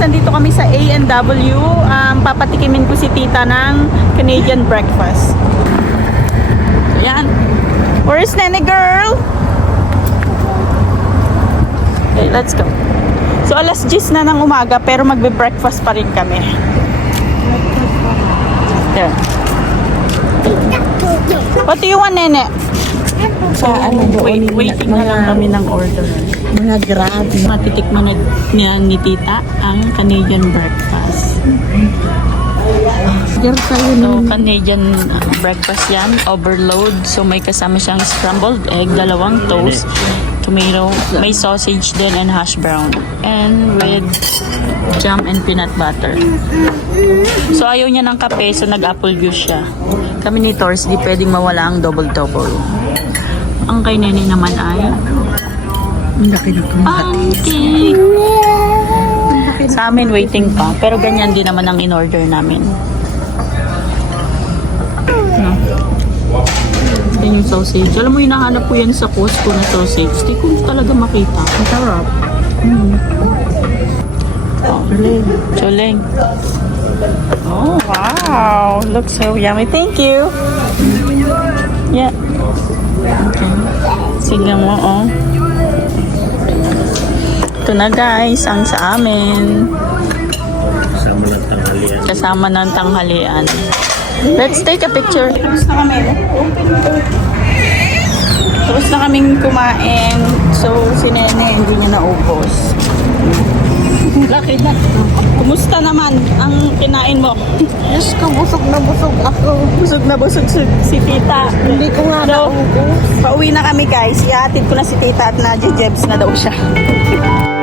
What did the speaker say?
nandito kami sa A&W. Um, papatikimin ko si tita ng Canadian breakfast. Ayan. Where's Nene girl? Okay, let's go. So, alas 10 na ng umaga, pero magbe-breakfast pa rin kami. There. What do you want, Nene? Sa ano doon, Wait, waiting na lang kami ng order. mga grab. Matitikman na niya ni tita ang Canadian breakfast. Diyan tayo So. Canadian breakfast yan, overload. So, may kasama siyang scrambled egg, dalawang toast, tomato, may sausage din and hash brown. And with jam and peanut butter. So, ayaw niya ng kape, so nag-apple juice siya. Kami ni Tors, di pwedeng mawala ang double-double. Ang kay Nene naman ay Ang laki ng pancake. Sa amin, waiting pa. Pero ganyan din naman ang in-order namin. No? Yan yung sausage. Alam mo, hinahanap ko yan sa Costco na sausage. Di ko talaga makita. Ang sarap. Oh. Chuleng. Oh, wow. Looks so yummy. Thank you. Yeah. Okay. Sige mo, oh. Ito na guys, ang sa amin. Kasama ng tanghalian. Let's take a picture. Tapos na kami. Tapos na kaming kumain. So, si Nene hindi niya naubos. Laki na. Kumusta naman ang kinain mo? Diyos ko, busog na busog ako. Busog na busog si, si tita. Hindi ko nga So, naubos. pauwi na kami guys. Iatid ko na si tita at na Jebs na daw siya.